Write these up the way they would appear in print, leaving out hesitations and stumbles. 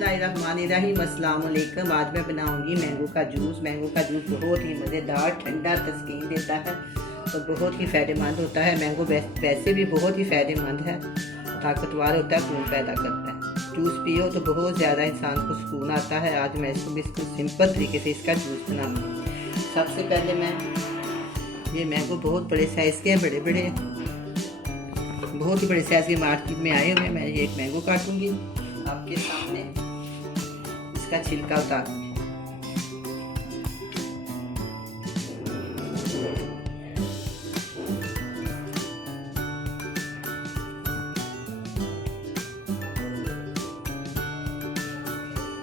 बिस्मिल्लाहिर्रहमानिर्रहीम, अस्सलाम वालेकुम। आज मैं बनाऊंगी मैंगो का जूस। मैंगो का जूस बहुत ही मज़ेदार, ठंडा, तस्कीन देता है और बहुत ही फ़ायदेमंद होता है। मैंगो वैसे भी बहुत ही फ़ायदेमंद है, ताकतवर होता है, खून पैदा करता है। जूस पियो तो बहुत ज़्यादा इंसान को सुकून आता है। आज मैं इसको बिल्कुल सिंपल तरीके से इसका जूस बनाऊंगी। सबसे पहले मैं ये मैंगो बहुत बड़े साइज़ के हैं, बहुत ही बड़े साइज़ के मार्केट में आए हुए हैं। मैं ये एक मैंगो काटूंगी आपके सामने, इसका छिलका उतार दूंगी।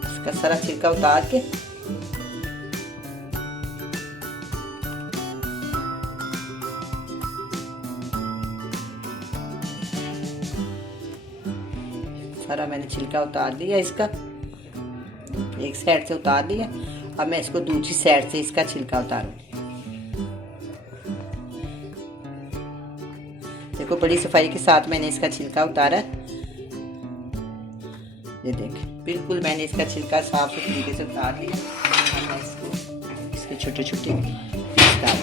इसका सारा छिलका उतार के सारा मैंने छिलका उतार लिया। इसका एक साइड से उतार लिया। अब मैं इसको दूसरी साइड से इसका छिलका उतारूंगी। देखो बड़ी सफाई के साथ मैंने इसका छिलका उतारा। ये देख, बिल्कुल मैंने इसका छिलका साफ सुथरे तरीके से उतार लिया। अब मैं इसके छोटे छोटे पीस डाल,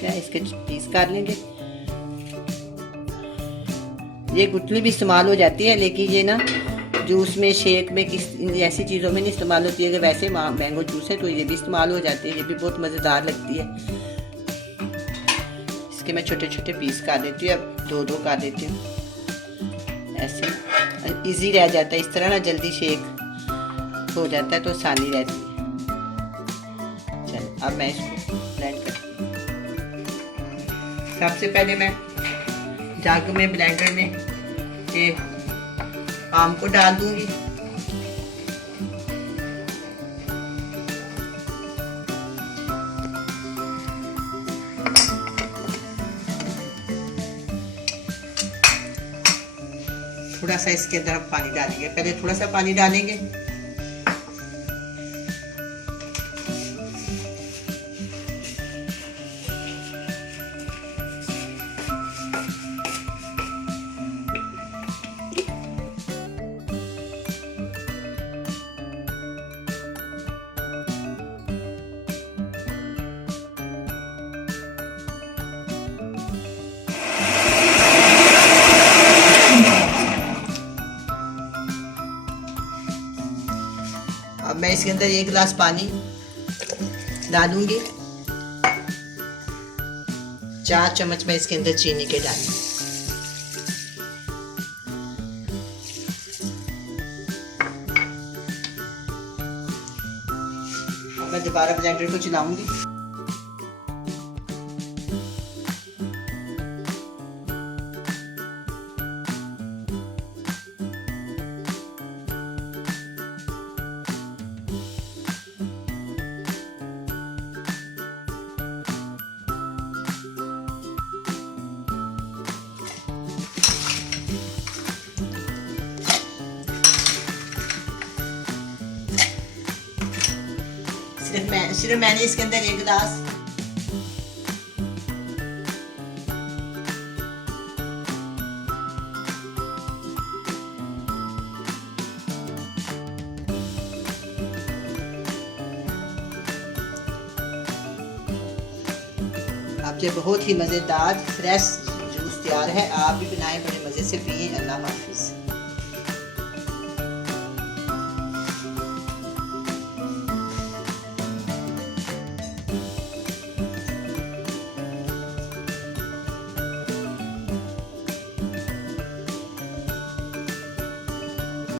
क्या इसके पीस कर लेंगे। ये गुठली भी इस्तेमाल हो जाती है, लेकिन ये ना जूस में, शेक में, ऐसी चीज़ों में नहीं इस्तेमाल होती है। अगर वैसे मैंगो जूस है तो ये भी इस्तेमाल हो जाती है। ये भी बहुत मज़ेदार लगती है। इसके मैं छोटे छोटे पीस कर देती हूँ। अब दो दो कर देती हूँ, ऐसे इजी रह जाता है। इस तरह ना जल्दी शेक हो जाता है तो आसानी रहती है। चलो अब मैं इसको ब्लेंड करती हूँ। सबसे पहले मैं जाके में ब्लेंडर में ये आम को डाल दूंगी। थोड़ा सा इसके अंदर हम पानी डालेंगे। पहले थोड़ा सा पानी डालेंगे, अब मैं इसके अंदर 1 गिलास पानी डालूंगी। 4 चम्मच मैं इसके अंदर चीनी के डालूंगी। अब मैं दोबारा ब्लेंडर को चलाऊंगी। सिर्फ मैंने इसके अंदर 1 गिलास अब ये बहुत ही मज़ेदार फ्रेश जूस तैयार है। आप भी बनाएं, बड़े मज़े से पिए। अल्लाह हाफिज़।